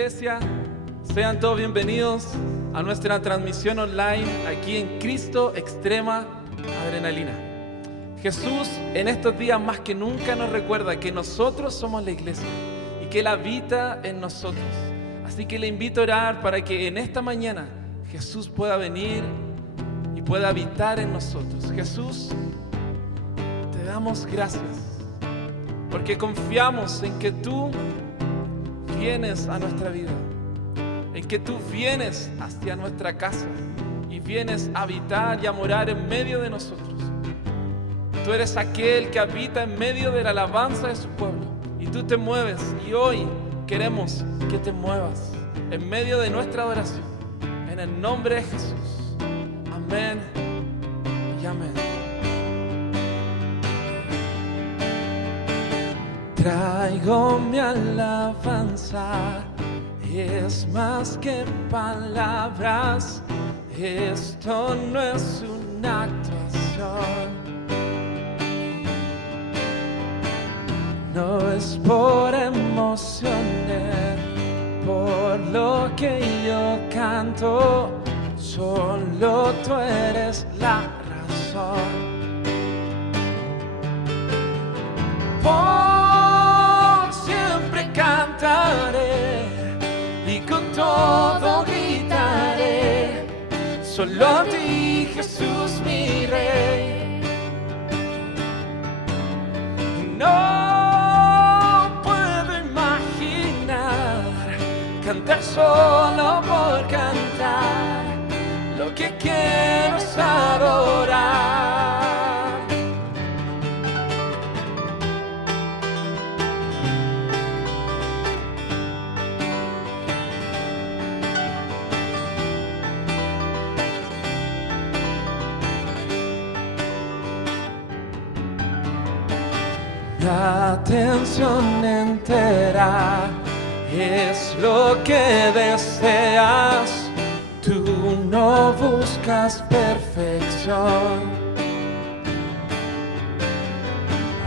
iglesia, sean todos bienvenidos a nuestra transmisión online aquí en Cristo Extrema Adrenalina. Jesús en estos días más que nunca nos recuerda que nosotros somos la iglesia y que Él habita en nosotros. Así que le invito a orar para que en esta mañana Jesús pueda venir y pueda habitar en nosotros. Jesús, te damos gracias porque confiamos en que tú vienes a nuestra vida, en que tú vienes hacia nuestra casa y vienes a habitar y a morar en medio de nosotros. Tú eres aquel que habita en medio de la alabanza de su pueblo y tú te mueves, y hoy queremos que te muevas en medio de nuestra adoración, en el nombre de Jesús. Amén y amén. Traigo mi alabanza, es más que palabras, esto no es una actuación, no es por emociones, por lo que yo canto, solo tú eres la razón. Cantaré y con todo gritaré, solo a ti, Jesús, mi Rey. No puedo imaginar cantar solo por cantar, lo que quiero es adorar. La atención entera es lo que deseas. Tú no buscas perfección.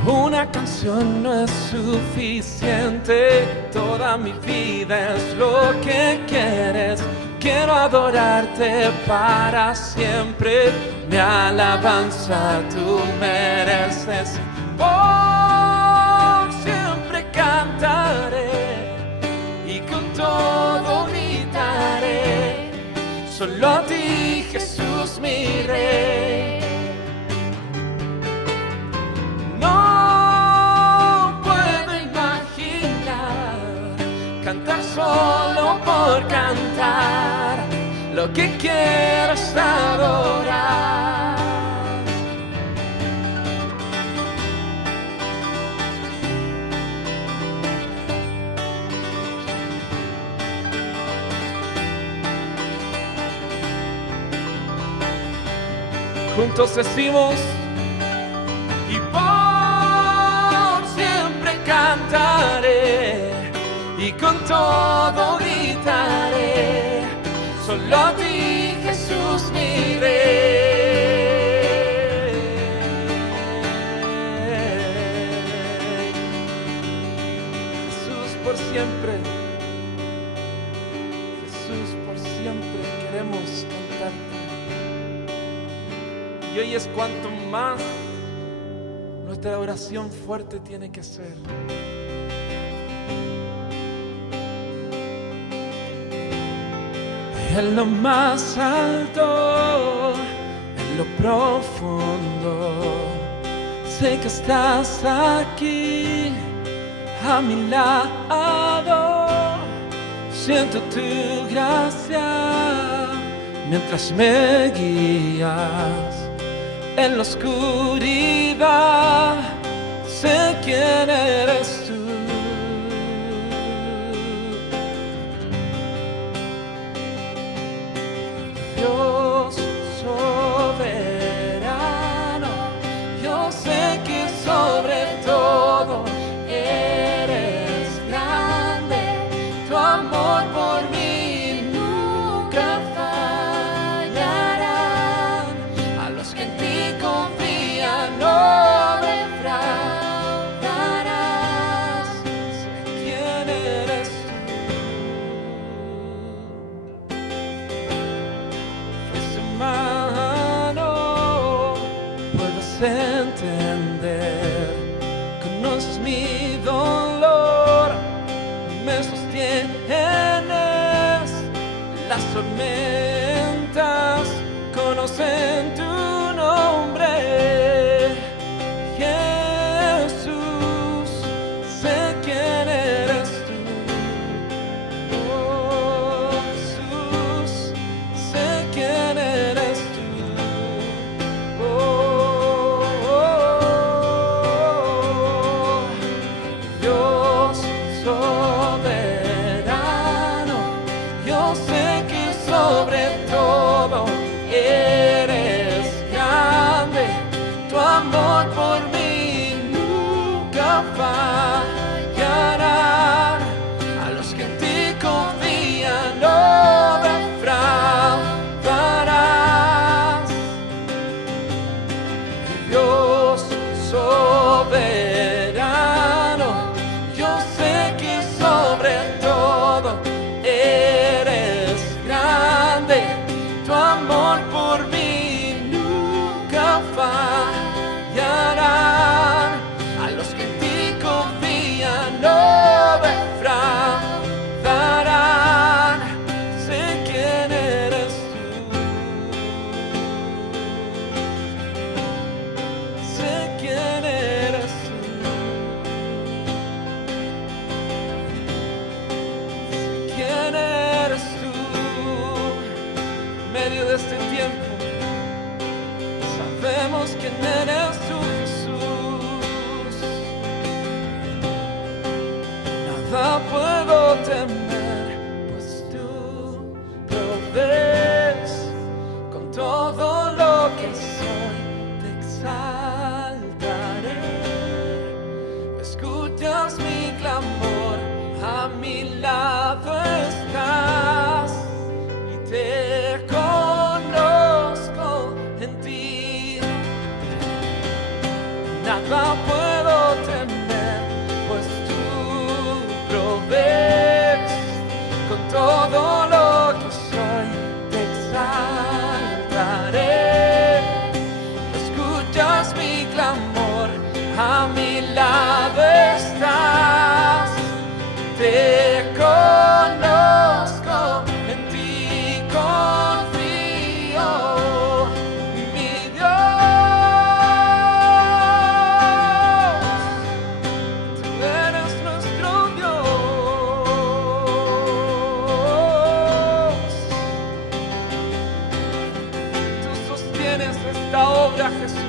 Una canción no es suficiente. Toda mi vida es lo que quieres. Quiero adorarte para siempre. Mi alabanza tú mereces. Por siempre cantaré y con todo gritaré, solo a ti, Jesús, mi Rey. No puedo imaginar cantar solo por cantar, lo que quiero es adorar. Juntos decimos, y por siempre cantaré, y con todo gritaré, solo a ti, Jesús, mi Rey. Jesús por siempre, Jesús por siempre queremos cantarte. Y hoy es cuanto más nuestra oración fuerte tiene que ser. En lo más alto, en lo profundo, sé que estás aquí a mi lado. Siento tu gracia mientras me guías. En la oscuridad sé quién eres tú. Dios soberano, yo sé que sobre todo eres grande. Tu amor por mí nunca fallará. A los que en ti confían no defraudarán. entender. Conoces mi dolor, me sostienes. Las tormentas conocen tu nombre. Jesús, sé quién eres tú. Oh, Jesús, sé quién eres tú. Oh, Dios soberano, yo sé que sobre todo eres grande. Tu amor por mí nunca fallará. A los que en ti confían no defraudarás. Dios soberano, yo sé que sobre todo eres grande. Tu amor por mí nunca fallará. A los que en ti confían no defraudarán. Sé quién eres tú. Sé quién eres tú. Sé quién eres tú. En medio de este tiempo sabemos quién eres tú, Jesús. Nada puedo temer, pues tú provees. Con todo lo que soy te exaltaré. Escuchas mi clamor, a mi lado estás y te conozco en ti. Nada puedo temer, pues tú provees. Con todo lo que soy te exaltaré. Escuchas mi clamor, a mi lado estás. Te conozco, en ti confío, mi Dios. Tú eres nuestro Dios. Tú sostienes esta obra, Jesús.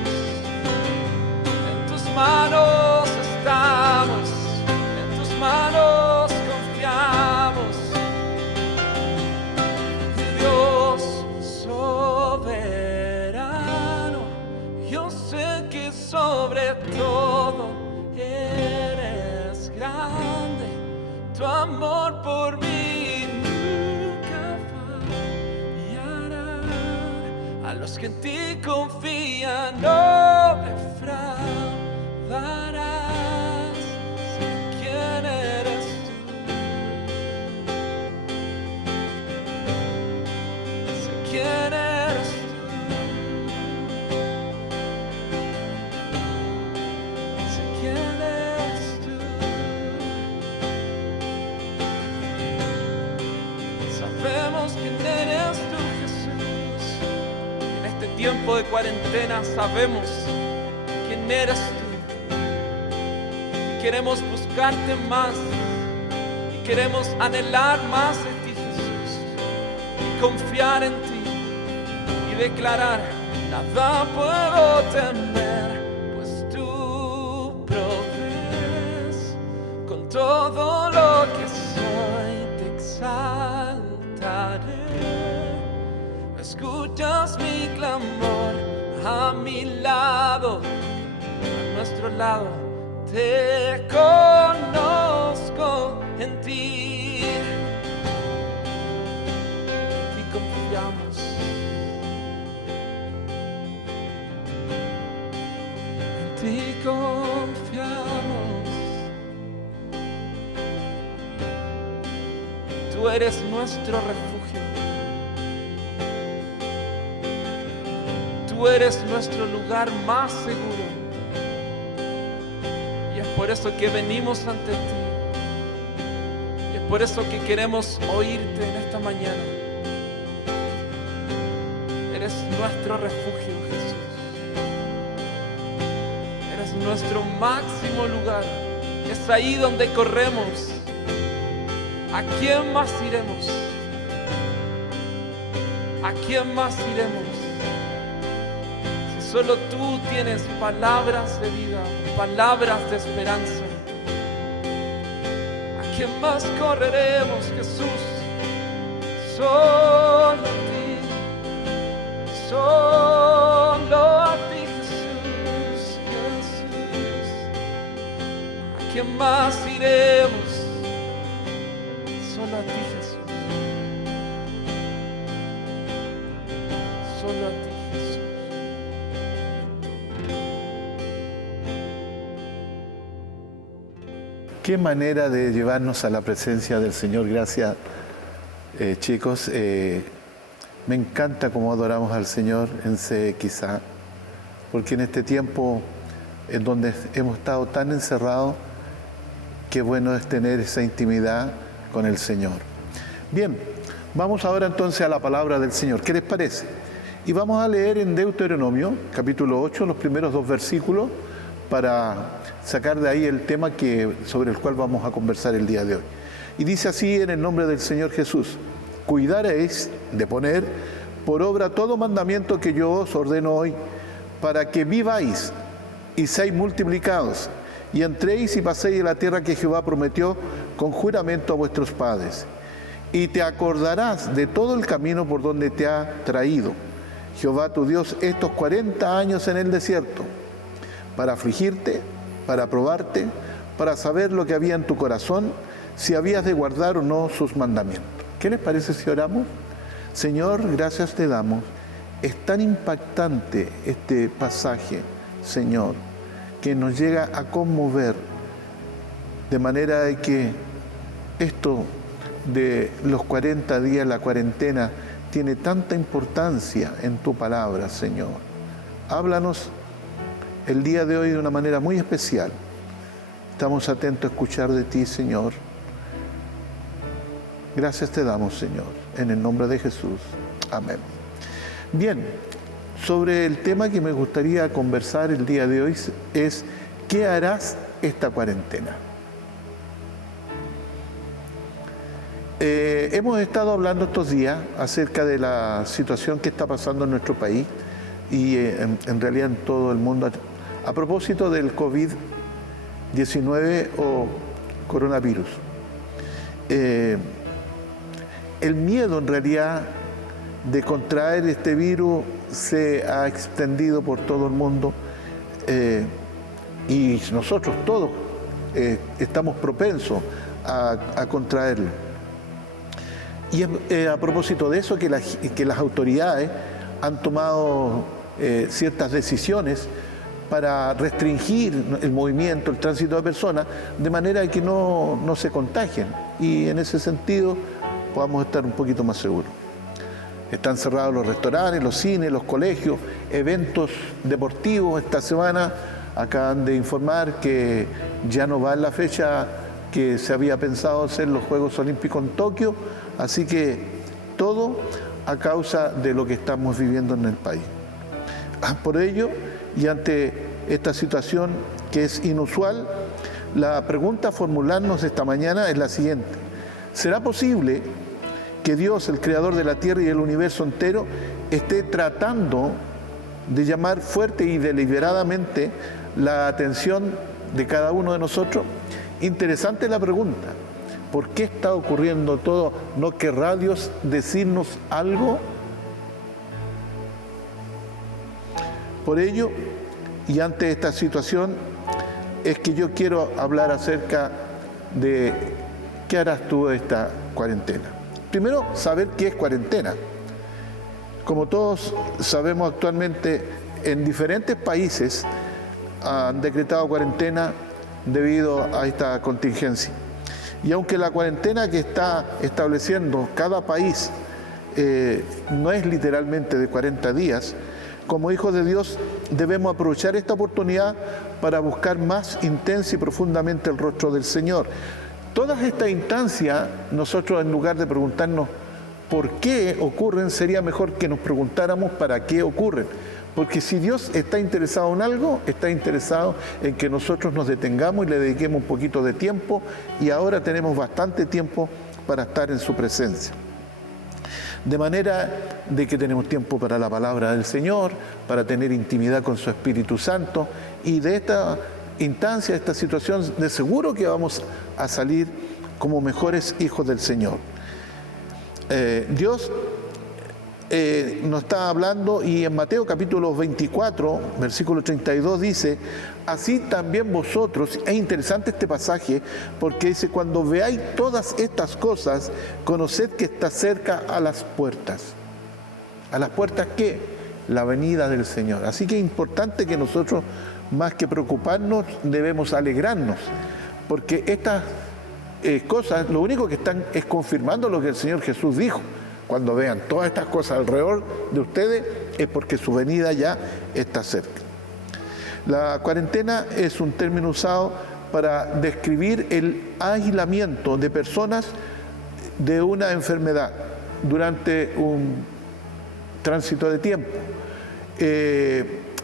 En tus manos estamos, en tus manos confiamos. Dios soberano, yo sé que sobre todo eres grande. Tu amor por mí nunca fallará. A los que en ti confían no defraudarás. Sé quién eres tú. Sé quién eres tú. Sé quién eres tú. Sabemos quién eres tú, Jesús. En este tiempo de cuarentena sabemos quién eres tú. Queremos buscarte más y queremos anhelar más de ti, Jesús, y confiar en ti y declarar: nada puedo temer, pues tú provees. Con todo lo que soy te exaltaré. Escuchas mi clamor, a mi lado, a nuestro lado. Te conozco en ti y confiamos. En ti confiamos. Tú eres nuestro refugio. Tú tú eres nuestro lugar más seguro. Y es por eso que venimos ante ti. Y es por eso que queremos oírte en esta mañana. Eres nuestro refugio, Jesús. Eres nuestro máximo lugar. Es ahí donde corremos. ¿A quién más iremos? ¿A quién más iremos? Si solo tú tienes palabras de vida, palabras de esperanza. ¿A quién más correremos, Jesús? Solo a ti, solo a ti, Jesús, Jesús. ¿A quién más iremos? Solo a ti, Jesús. Solo a ti, Jesús. Qué manera de llevarnos a la presencia del Señor. Gracias, chicos. Me encanta cómo adoramos al Señor en CXA, porque en este tiempo en donde hemos estado tan encerrados, qué bueno es tener esa intimidad con el Señor. Bien, vamos ahora entonces a la palabra del Señor. ¿Qué les parece? Y vamos a leer en Deuteronomio, capítulo 8, los primeros 2 versículos, para sacar de ahí el tema sobre el cual vamos a conversar el día de hoy. Y dice así en el nombre del Señor Jesús: cuidaréis de poner por obra todo mandamiento que yo os ordeno hoy, para que viváis y seáis multiplicados, y entréis y paséis en la tierra que Jehová prometió con juramento a vuestros padres. Y te acordarás de todo el camino por donde te ha traído Jehová tu Dios estos 40 años en el desierto, para afligirte, para probarte, para saber lo que había en tu corazón, si habías de guardar o no sus mandamientos. ¿Qué les parece si oramos? Señor, gracias te damos. Es tan impactante este pasaje, Señor, que nos llega a conmover, de manera de que esto de los 40 días, la cuarentena, tiene tanta importancia en tu palabra, Señor. Háblanos el día de hoy de una manera muy especial. Estamos atentos a escuchar de ti, Señor. Gracias te damos, Señor, en el nombre de Jesús. Amén. Bien, sobre el tema que me gustaría conversar el día de hoy es: ¿qué harás esta cuarentena? Hemos estado hablando estos días acerca de la situación que está pasando en nuestro país y en realidad en todo el mundo a propósito del COVID-19 o coronavirus. El miedo en realidad de contraer este virus se ha extendido por todo el mundo y nosotros todos estamos propensos a contraerlo. Y es a propósito de eso que las autoridades han tomado ciertas decisiones para restringir el movimiento, el tránsito de personas, de manera que no se contagien y en ese sentido podamos estar un poquito más seguros. Están cerrados los restaurantes, los cines, los colegios, eventos deportivos. Esta semana acaban de informar que ya no va en la fecha que se había pensado hacer los Juegos Olímpicos en Tokio, así que todo a causa de lo que estamos viviendo en el país. Por ello, y ante esta situación que es inusual, la pregunta a formularnos esta mañana es la siguiente: ¿será posible que Dios, el creador de la tierra y del universo entero, esté tratando de llamar fuerte y deliberadamente la atención de cada uno de nosotros? Interesante la pregunta. ¿Por qué está ocurriendo todo? ¿No querrá Dios decirnos algo? Por ello, y ante esta situación, es que yo quiero hablar acerca de qué harás tú esta cuarentena. Primero, saber qué es cuarentena. Como todos sabemos, actualmente en diferentes países han decretado cuarentena debido a esta contingencia. Y aunque la cuarentena que está estableciendo cada país no es literalmente de 40 días, como hijos de Dios, debemos aprovechar esta oportunidad para buscar más intensa y profundamente el rostro del Señor. Todas estas instancias, nosotros en lugar de preguntarnos por qué ocurren, sería mejor que nos preguntáramos para qué ocurren. Porque si Dios está interesado en algo, está interesado en que nosotros nos detengamos y le dediquemos un poquito de tiempo, y ahora tenemos bastante tiempo para estar en su presencia. De manera de que tenemos tiempo para la palabra del Señor, para tener intimidad con su Espíritu Santo, y de esta instancia, de esta situación, de seguro que vamos a salir como mejores hijos del Señor. Dios nos está hablando, y en Mateo capítulo 24, versículo 32 dice: así también vosotros. Es interesante este pasaje porque dice: cuando veáis todas estas cosas, conoced que está cerca a las puertas. ¿A las puertas qué? La venida del Señor. Así que es importante que nosotros, más que preocuparnos, debemos alegrarnos, porque estas cosas lo único que están es confirmando lo que el Señor Jesús dijo. Cuando vean todas estas cosas alrededor de ustedes, es porque su venida ya está cerca. La cuarentena es un término usado para describir el aislamiento de personas de una enfermedad durante un tránsito de tiempo.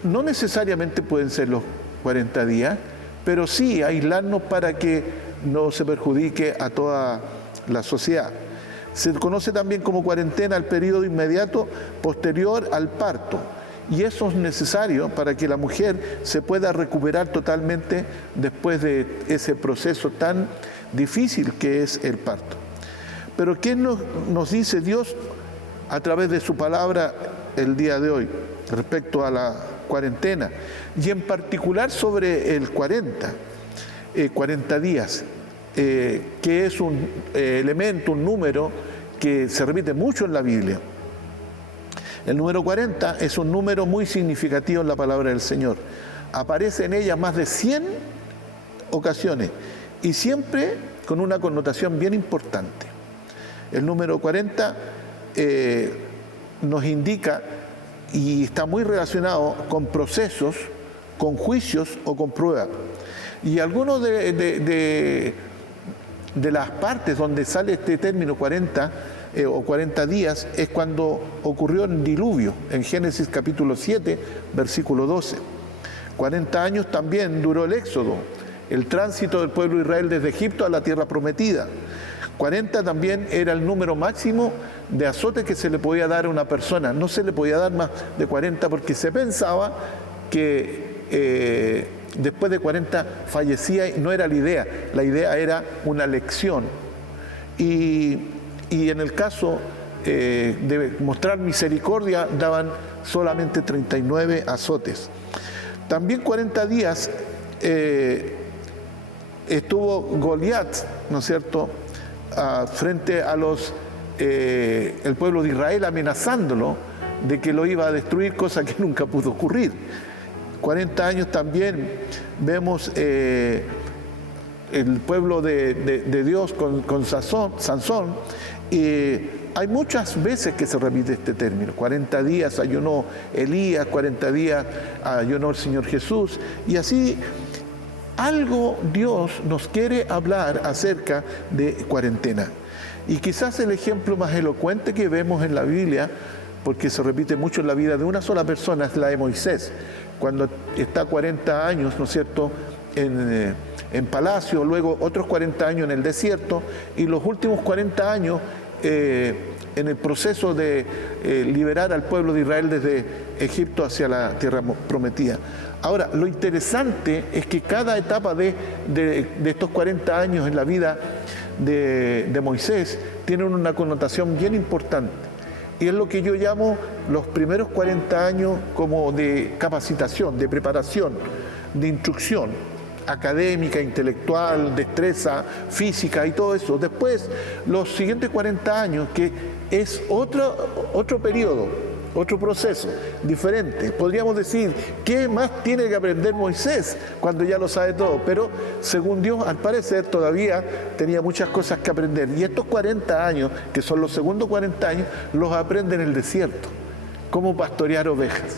No necesariamente pueden ser los 40 días, pero sí aislarnos para que no se perjudique a toda la sociedad. Se conoce también como cuarentena el periodo inmediato posterior al parto, y eso es necesario para que la mujer se pueda recuperar totalmente después de ese proceso tan difícil que es el parto. Pero ¿qué nos dice Dios a través de su palabra el día de hoy respecto a la cuarentena? Y en particular sobre el 40 días. Que es un elemento, un número que se repite mucho en la Biblia. El número 40 es un número muy significativo en la palabra del Señor. Aparece en ella más de 100 ocasiones y siempre con una connotación bien importante. El número 40 nos indica, y está muy relacionado con procesos, con juicios o con pruebas. Y algunos de las partes donde sale este término 40 o 40 días es cuando ocurrió el diluvio, en Génesis capítulo 7, versículo 12. 40 años también duró el éxodo, el tránsito del pueblo de Israel desde Egipto a la tierra prometida. 40 también era el número máximo de azote que se le podía dar a una persona. No se le podía dar más de 40 porque se pensaba que después de 40 fallecía, y no era la idea era una lección. Y en el caso de mostrar misericordia daban solamente 39 azotes. También 40 días estuvo Goliat, ¿no es cierto?, frente a el pueblo de Israel, amenazándolo de que lo iba a destruir, cosa que nunca pudo ocurrir. 40 años también vemos el pueblo de Dios con Sansón, y hay muchas veces que se repite este término. 40 días ayunó Elías, 40 días ayunó el Señor Jesús, y así algo Dios nos quiere hablar acerca de cuarentena. Y quizás el ejemplo más elocuente que vemos en la Biblia, porque se repite mucho en la vida de una sola persona, es la de Moisés, cuando está 40 años, ¿no es cierto?, en palacio, luego otros 40 años en el desierto, y los últimos 40 años en el proceso de liberar al pueblo de Israel desde Egipto hacia la tierra prometida. Ahora, lo interesante es que cada etapa de estos 40 años en la vida de Moisés tiene una connotación bien importante. Y es lo que yo llamo los primeros 40 años como de capacitación, de preparación, de instrucción académica, intelectual, destreza física y todo eso. Después, los siguientes 40 años, que es otro periodo, otro proceso diferente. Podríamos decir, ¿qué más tiene que aprender Moisés cuando ya lo sabe todo? Pero según Dios, al parecer, todavía tenía muchas cosas que aprender. Y estos 40 años, que son los segundos 40 años, los aprende en el desierto. Cómo pastorear ovejas.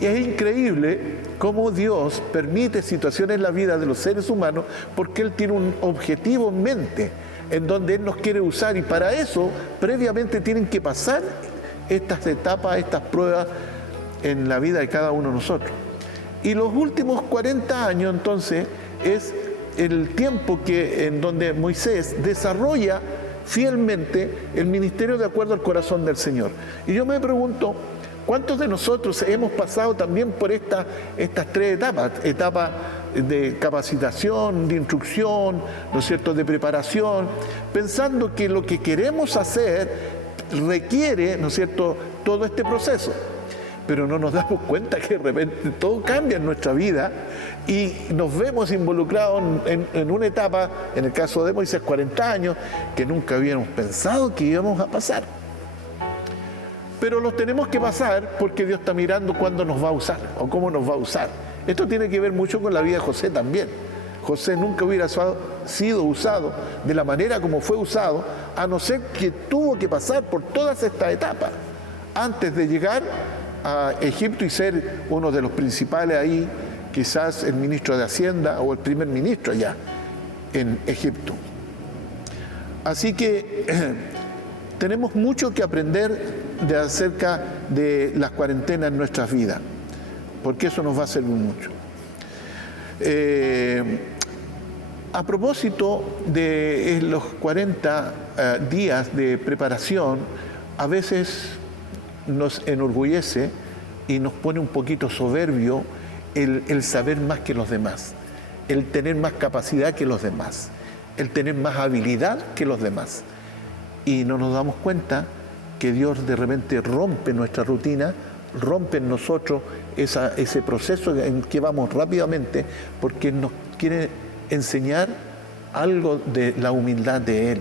Y es increíble cómo Dios permite situaciones en la vida de los seres humanos porque Él tiene un objetivo en mente en donde Él nos quiere usar, y para eso previamente tienen que pasar estas etapas, estas pruebas en la vida de cada uno de nosotros. Y los últimos 40 años entonces es el tiempo en donde Moisés desarrolla fielmente el ministerio de acuerdo al corazón del Señor. Y yo me pregunto, ¿cuántos de nosotros hemos pasado también por estas tres etapas? Etapa de capacitación, de instrucción, ¿no es cierto?, de preparación, pensando que lo que queremos hacer requiere, ¿no es cierto?, todo este proceso. Pero no nos damos cuenta que de repente todo cambia en nuestra vida y nos vemos involucrados en una etapa, en el caso de Moisés, 40 años, que nunca habíamos pensado que íbamos a pasar. Pero los tenemos que pasar porque Dios está mirando cuándo nos va a usar o cómo nos va a usar. Esto tiene que ver mucho con la vida de José también. José nunca hubiera sido usado de la manera como fue usado, a no ser que tuvo que pasar por todas estas etapas antes de llegar a Egipto y ser uno de los principales ahí, quizás el ministro de Hacienda o el primer ministro allá en Egipto. Así que tenemos mucho que aprender acerca de las cuarentenas en nuestras vidas, porque eso nos va a servir mucho. A propósito de los 40 días de preparación, a veces nos enorgullece y nos pone un poquito soberbio el saber más que los demás, el tener más capacidad que los demás, el tener más habilidad que los demás. Y no nos damos cuenta que Dios de repente rompe nuestra rutina, rompe en nosotros ese proceso en que vamos rápidamente, porque nos quiere enseñar algo de la humildad de Él.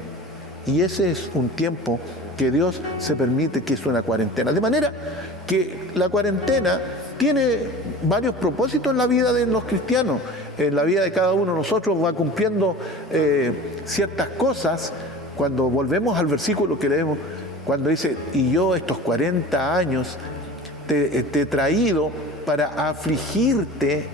Y ese es un tiempo que Dios se permite que es una cuarentena. De manera que la cuarentena tiene varios propósitos en la vida de los cristianos. En la vida de cada uno de nosotros va cumpliendo ciertas cosas. Cuando volvemos al versículo que leemos, cuando dice, y yo estos 40 años te he traído para afligirte,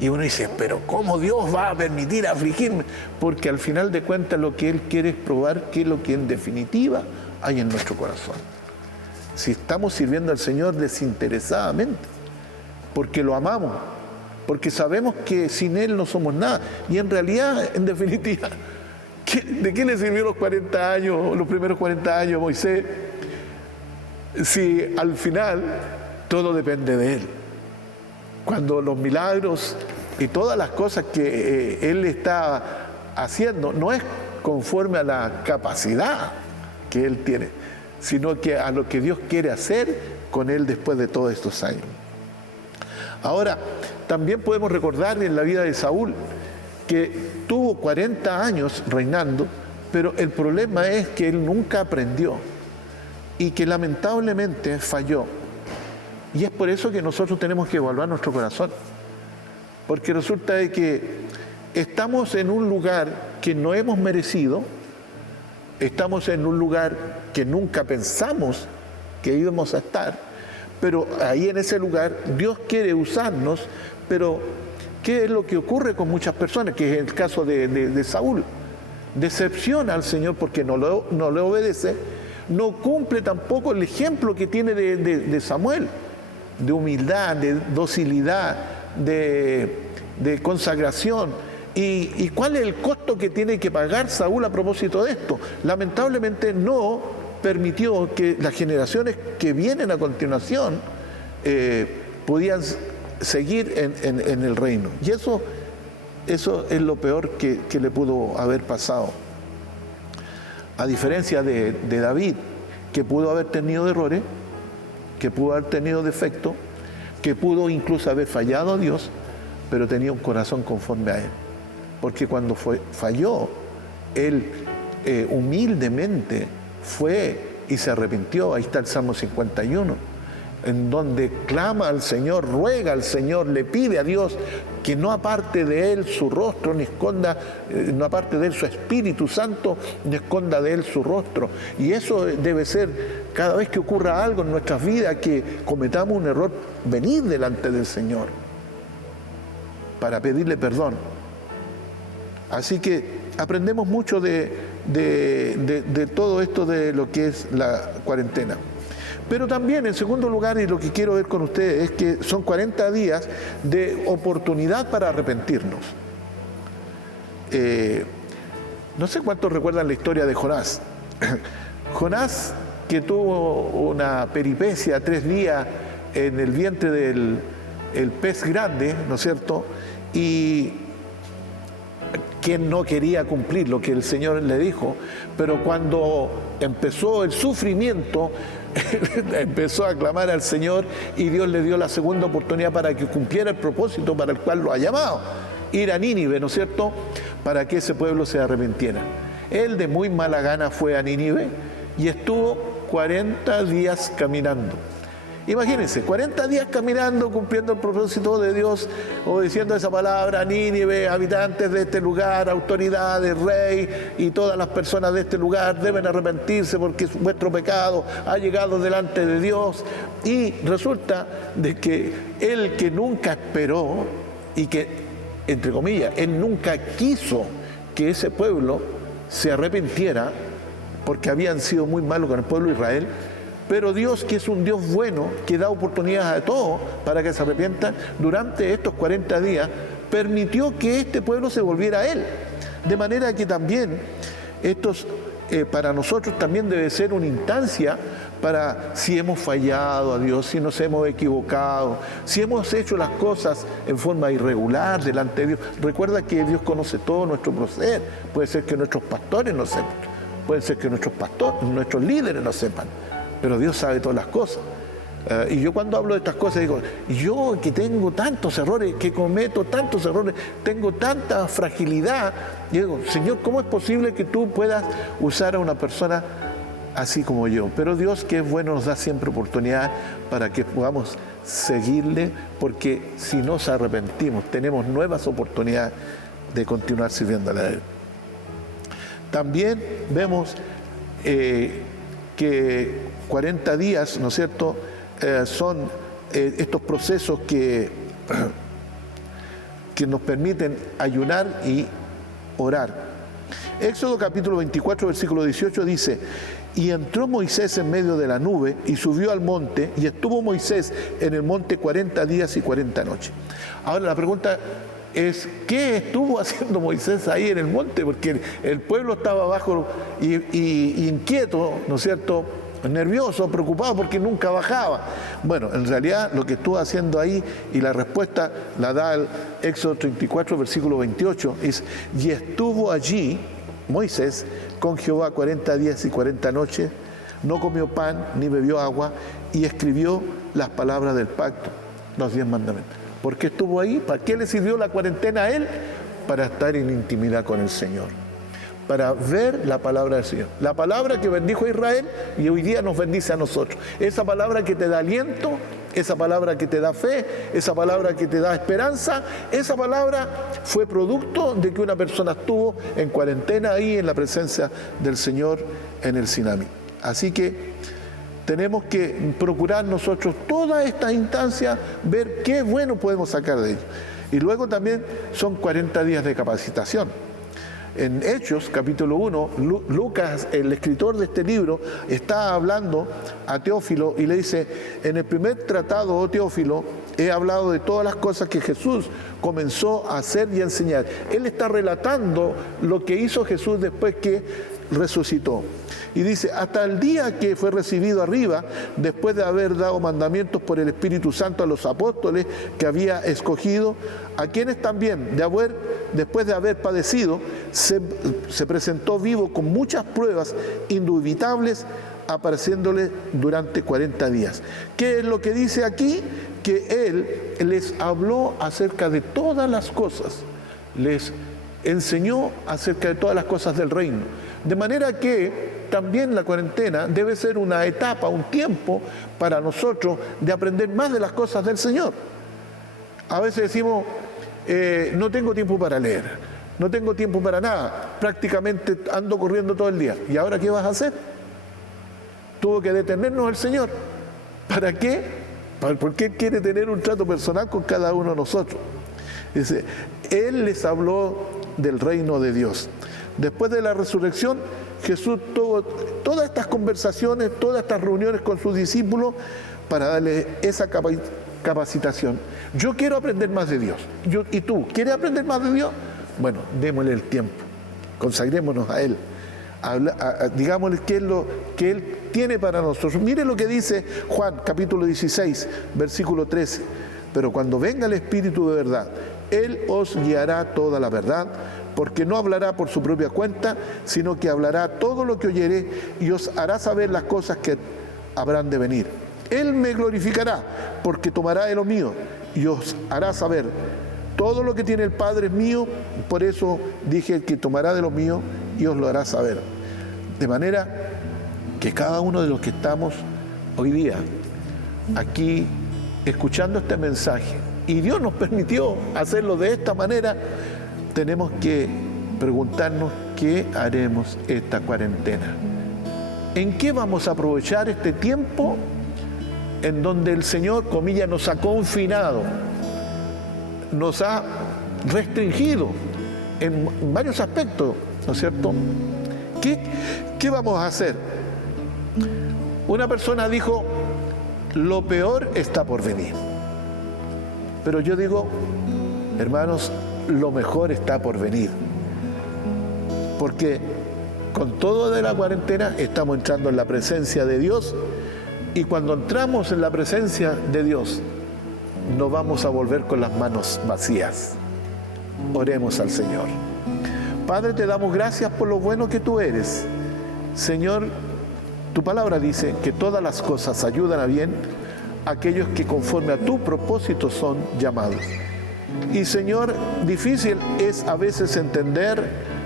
y uno dice, pero ¿cómo Dios va a permitir afligirme? Porque al final de cuentas lo que Él quiere es probar qué es lo que en definitiva hay en nuestro corazón. Si estamos sirviendo al Señor desinteresadamente, porque lo amamos, porque sabemos que sin Él no somos nada, y en realidad, en definitiva, ¿de qué le sirvió los 40 años, los primeros 40 años a Moisés? Si al final todo depende de Él. Cuando los milagros y todas las cosas que Él está haciendo no es conforme a la capacidad que Él tiene, sino que a lo que Dios quiere hacer con Él después de todos estos años. Ahora, también podemos recordar en la vida de Saúl que tuvo 40 años reinando, pero el problema es que él nunca aprendió y que lamentablemente falló. Y es por eso que nosotros tenemos que evaluar nuestro corazón, porque resulta de que estamos en un lugar que no hemos merecido, estamos en un lugar que nunca pensamos que íbamos a estar, pero ahí en ese lugar Dios quiere usarnos, pero ¿qué es lo que ocurre con muchas personas? Que es el caso de Saúl. Decepciona al Señor porque no le obedece, no cumple tampoco el ejemplo que tiene de Samuel, de humildad, de docilidad, de consagración. ¿Y cuál es el costo que tiene que pagar Saúl a propósito de esto? Lamentablemente no permitió que las generaciones que vienen a continuación podían seguir en el reino. Y eso es lo peor que le pudo haber pasado. A diferencia de David, que pudo haber tenido errores, que pudo haber tenido defectos, que pudo incluso haber fallado a Dios, pero tenía un corazón conforme a Él. Porque cuando falló, Él humildemente fue y se arrepintió. Ahí está el Salmo 51. En donde clama al Señor, ruega al Señor, le pide a Dios que no aparte de Él su rostro, ni esconda, no aparte de Él su Espíritu Santo, ni esconda de Él su rostro. Y eso debe ser cada vez que ocurra algo en nuestras vidas, que cometamos un error, venir delante del Señor para pedirle perdón. Así que aprendemos mucho de todo esto de lo que es la cuarentena. Pero también, en segundo lugar, y lo que quiero ver con ustedes, es que son 40 días de oportunidad para arrepentirnos. No sé cuántos recuerdan la historia de Jonás. Jonás, que tuvo una peripecia 3 días en el vientre del pez grande, ¿no es cierto? Y quien no quería cumplir lo que el Señor le dijo, pero cuando empezó el sufrimiento, empezó a clamar al Señor y Dios le dio la segunda oportunidad para que cumpliera el propósito para el cual lo ha llamado, ir a Nínive, ¿no es cierto?, para que ese pueblo se arrepintiera. Él de muy mala gana fue a Nínive y estuvo 40 días caminando. Imagínense, 40 días caminando, cumpliendo el propósito de Dios, obedeciendo esa palabra: Nínive, habitantes de este lugar, autoridades, rey y todas las personas de este lugar deben arrepentirse porque vuestro pecado ha llegado delante de Dios. Y resulta de que él, que nunca esperó y que, entre comillas, él nunca quiso que ese pueblo se arrepintiera porque habían sido muy malos con el pueblo de Israel. Pero Dios, que es un Dios bueno, que da oportunidades a todos para que se arrepientan, durante estos 40 días permitió que este pueblo se volviera a Él. De manera que también para nosotros también debe ser una instancia para, si hemos fallado a Dios, si nos hemos equivocado, si hemos hecho las cosas en forma irregular delante de Dios. Recuerda que Dios conoce todo nuestro proceder. Puede ser que nuestros pastores no sepan, puede ser que nuestros líderes no sepan, pero Dios sabe todas las cosas. Y yo cuando hablo de estas cosas digo, yo que tengo tantos errores, que cometo tantos errores, tengo tanta fragilidad, y digo, Señor, ¿cómo es posible que tú puedas usar a una persona así como yo? Pero Dios, que es bueno, nos da siempre oportunidad para que podamos seguirle, porque si nos arrepentimos tenemos nuevas oportunidades de continuar sirviéndole a Él. También vemos que 40 días, ¿no es cierto?, son estos procesos que nos permiten ayunar y orar. Éxodo capítulo 24, versículo 18 dice: y entró Moisés en medio de la nube y subió al monte, y estuvo Moisés en el monte 40 días y 40 noches. Ahora la pregunta es, ¿qué estuvo haciendo Moisés ahí en el monte? Porque el pueblo estaba abajo y inquieto, ¿no es cierto?, nervioso, preocupado porque nunca bajaba. Bueno, en realidad lo que estuvo haciendo ahí, y la respuesta la da el Éxodo 34, versículo 28, es: y estuvo allí Moisés con Jehová 40 días y 40 noches, no comió pan ni bebió agua, y escribió las palabras del pacto, los 10 mandamientos. ¿Por qué estuvo ahí? ¿Para qué le sirvió la cuarentena a él? Para estar en intimidad con el Señor, para ver la palabra del Señor, la palabra que bendijo a Israel y hoy día nos bendice a nosotros. Esa palabra que te da aliento, esa palabra que te da fe, esa palabra que te da esperanza, esa palabra fue producto de que una persona estuvo en cuarentena ahí en la presencia del Señor en el Sinaí. Así que tenemos que procurar nosotros todas estas instancias, ver qué bueno podemos sacar de ello. Y luego también son 40 días de capacitación. En Hechos, capítulo 1, Lucas, el escritor de este libro, está hablando a Teófilo y le dice: en el primer tratado, oh Teófilo, he hablado de todas las cosas que Jesús comenzó a hacer y a enseñar. Él está relatando lo que hizo Jesús después que resucitó. Y dice: hasta el día que fue recibido arriba, después de haber dado mandamientos por el Espíritu Santo a los apóstoles que había escogido, a quienes también, después de haber padecido, se presentó vivo con muchas pruebas indubitables, apareciéndole durante 40 días. ¿Qué es lo que dice aquí? Que Él les habló acerca de todas las cosas, les enseñó acerca de todas las cosas del reino. De manera que también la cuarentena debe ser una etapa, un tiempo para nosotros de aprender más de las cosas del Señor. A veces decimos, no tengo tiempo para leer, no tengo tiempo para nada, prácticamente ando corriendo todo el día. ¿Y ahora qué vas a hacer? tuvo que detenernos el Señor. ¿Para qué? Porque Él quiere tener un trato personal con cada uno de nosotros. Dice, Él les habló del reino de Dios. Después de la resurrección, Jesús tuvo todas estas conversaciones, todas estas reuniones con sus discípulos para darles esa capacitación. Yo quiero aprender más de Dios. ¿Y tú quieres aprender más de Dios? Bueno, démosle el tiempo, consagrémonos a Él. Digámosle qué es lo que Él tiene para nosotros. Mire lo que dice Juan, capítulo 16, versículo 13. Pero cuando venga el Espíritu de verdad, Él os guiará toda la verdad, porque no hablará por su propia cuenta, sino que hablará todo lo que oyere y os hará saber las cosas que habrán de venir. Él me glorificará, porque tomará de lo mío y os hará saber. Todo lo que tiene el Padre es mío, por eso dije que tomará de lo mío y os lo hará saber. De manera que cada uno de los que estamos hoy día aquí escuchando este mensaje, y Dios nos permitió hacerlo de esta manera, tenemos que preguntarnos qué haremos esta cuarentena. ¿En qué vamos a aprovechar este tiempo en donde el Señor, comillas, nos ha confinado, nos ha restringido en varios aspectos, ¿no es cierto? ¿Qué vamos a hacer? Una persona dijo, lo peor está por venir. Pero yo digo, hermanos, lo mejor está por venir. Porque con todo de la cuarentena estamos entrando en la presencia de Dios, y cuando entramos en la presencia de Dios, no vamos a volver con las manos vacías. Oremos al Señor. Padre, te damos gracias por lo bueno que tú eres. Señor, tu palabra dice que todas las cosas ayudan a bien a aquellos que conforme a tu propósito son llamados. Y Señor, difícil es a veces entender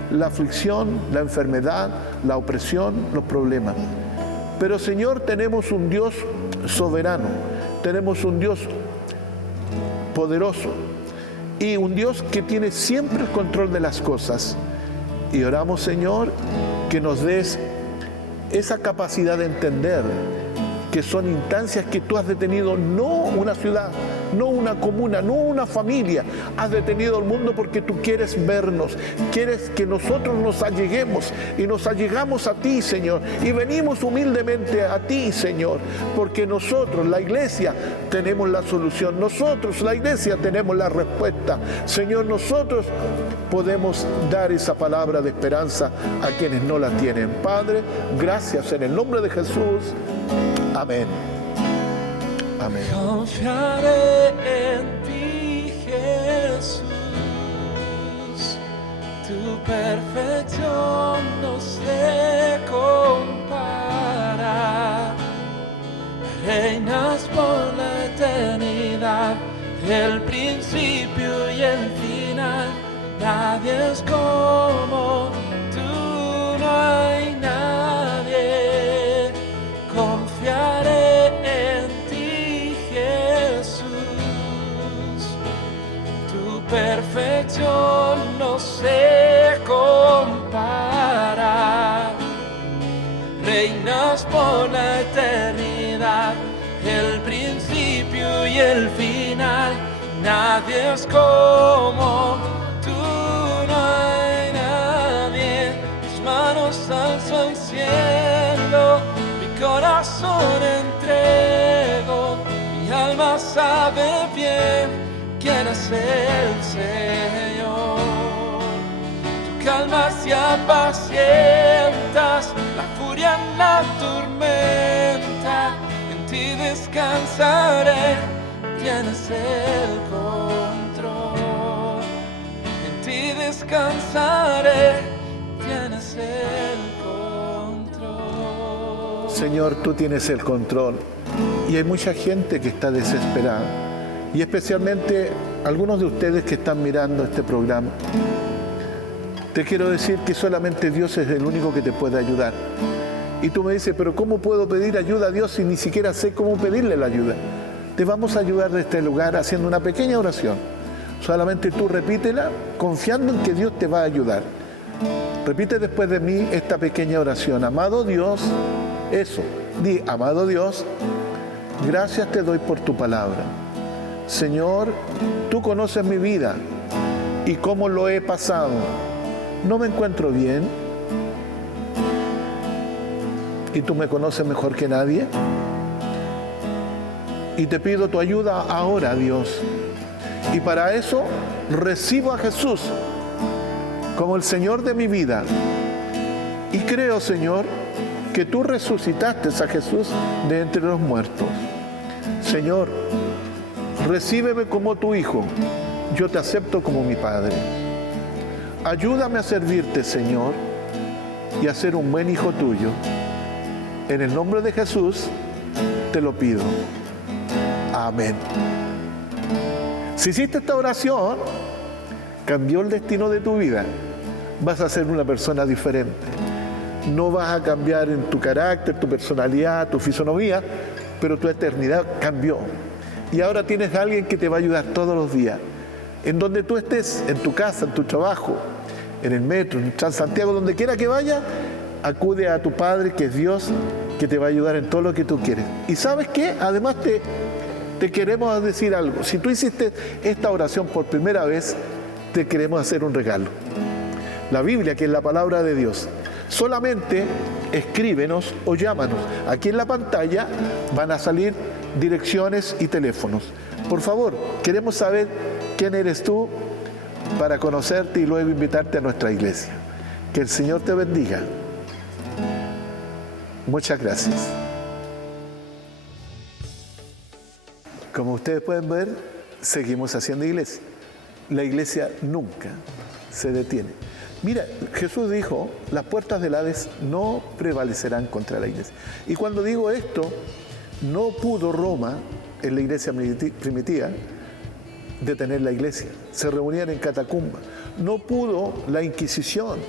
la aflicción, la enfermedad, la opresión, los problemas. Pero Señor, tenemos un Dios soberano, tenemos un Dios poderoso y un Dios que tiene siempre el control de las cosas. Y oramos, Señor, que nos des esa capacidad de entender que son instancias que tú has detenido, no una ciudad, no una comuna, no una familia. Has detenido el mundo porque tú quieres vernos, quieres que nosotros nos alleguemos y nos allegamos a ti, Señor. Y venimos humildemente a ti, Señor, porque nosotros, la iglesia, tenemos la solución. Nosotros, la iglesia, tenemos la respuesta. Señor, nosotros podemos dar esa palabra de esperanza a quienes no la tienen. Padre, gracias en el nombre de Jesús. Amén. Amén. Confiaré en ti, Jesús. Tu perfección no se compara. Reinas por la eternidad, el principio y el final. Nadie es como tú, no hay nadie. Confiaré en ti, Jesús. Tu perfección no se compara. Reinas por la eternidad, el principio y el final. Nadie es como tú, no hay nadie. Mis manos alzo al cielo, corazón entrego, mi alma sabe bien quién es el Señor. Tú calmas y apacientas la furia en la tormenta, en ti descansaré, tienes el control. En ti descansaré, tienes el control. Señor, tú tienes el control y hay mucha gente que está desesperada, y especialmente algunos de ustedes que están mirando este programa. Te quiero decir que solamente Dios es el único que te puede ayudar. Y tú me dices, pero ¿cómo puedo pedir ayuda a Dios si ni siquiera sé cómo pedirle la ayuda? Te vamos a ayudar de este lugar haciendo una pequeña oración. Solamente tú repítela confiando en que Dios te va a ayudar. Repite después de mí esta pequeña oración. Amado Dios, Eso, di, amado Dios, gracias te doy por tu palabra. Señor, tú conoces mi vida y cómo lo he pasado. No me encuentro bien y tú me conoces mejor que nadie. Y te pido tu ayuda ahora, Dios. Y para eso recibo a Jesús como el Señor de mi vida. Y creo, Señor, que tú resucitaste a Jesús de entre los muertos. Señor, recíbeme como tu Hijo. Yo te acepto como mi Padre. Ayúdame a servirte, Señor, y a ser un buen hijo tuyo. En el nombre de Jesús te lo pido. Amén. Si hiciste esta oración, cambió el destino de tu vida. Vas a ser una persona diferente. No vas a cambiar en tu carácter, tu personalidad, tu fisonomía, pero tu eternidad cambió. Y ahora tienes a alguien que te va a ayudar todos los días. En donde tú estés, en tu casa, en tu trabajo, en el metro, en Transantiago, donde quiera que vaya, acude a tu Padre, que es Dios, que te va a ayudar en todo lo que tú quieres. ¿Y sabes qué? Además te queremos decir algo. Si tú hiciste esta oración por primera vez, te queremos hacer un regalo. La Biblia, que es la palabra de Dios. Solamente escríbenos o llámanos. Aquí en la pantalla van a salir direcciones y teléfonos. Por favor, queremos saber quién eres tú para conocerte y luego invitarte a nuestra iglesia. Que el Señor te bendiga. Muchas gracias. Como ustedes pueden ver, seguimos haciendo iglesia. La iglesia nunca se detiene. Mira, Jesús dijo, las puertas del Hades no prevalecerán contra la iglesia. Y cuando digo esto, no pudo Roma, en la iglesia primitiva, detener la iglesia. Se reunían en catacumbas. No pudo la Inquisición,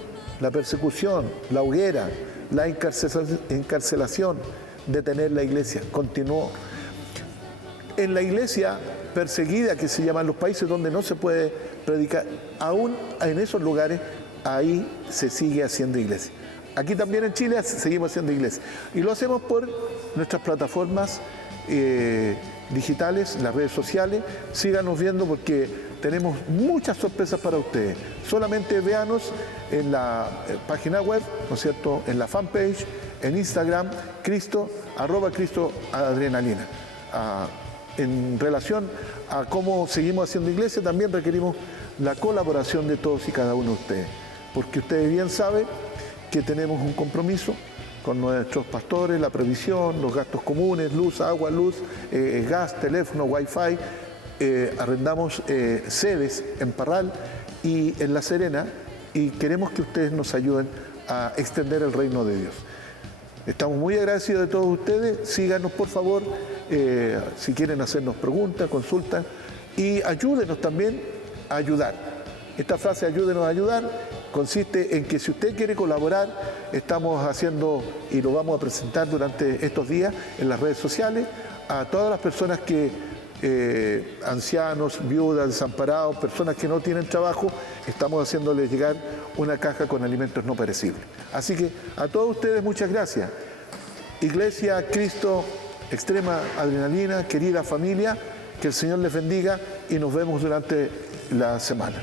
la persecución, la hoguera, la encarcelación detener la iglesia. Continuó. En la iglesia perseguida, que se llaman los países donde no se puede predicar, aún en esos lugares, ahí se sigue haciendo iglesia. Aquí también en Chile seguimos haciendo iglesia. Y lo hacemos por nuestras plataformas digitales, las redes sociales. Síganos viendo porque tenemos muchas sorpresas para ustedes. Solamente véanos en la página web, ¿no es cierto?, en la fanpage, en Instagram, Cristo Adrenalina. En relación a cómo seguimos haciendo iglesia, también requerimos la colaboración de todos y cada uno de ustedes, porque ustedes bien saben que tenemos un compromiso con nuestros pastores, la previsión, los gastos comunes, luz, agua, gas, teléfono, wifi. Arrendamos sedes en Parral y en La Serena y queremos que ustedes nos ayuden a extender el reino de Dios. Estamos muy agradecidos de todos ustedes. Síganos, por favor, si quieren hacernos preguntas, consultas, y ayúdenos también a ayudar. Esta frase, ayúdenos a ayudar, consiste en que si usted quiere colaborar, estamos haciendo y lo vamos a presentar durante estos días en las redes sociales a todas las personas que, ancianos, viudas, desamparados, personas que no tienen trabajo, estamos haciéndoles llegar una caja con alimentos no perecibles. Así que a todos ustedes muchas gracias. Iglesia Cristo Extrema Adrenalina, querida familia, que el Señor les bendiga y nos vemos durante la semana.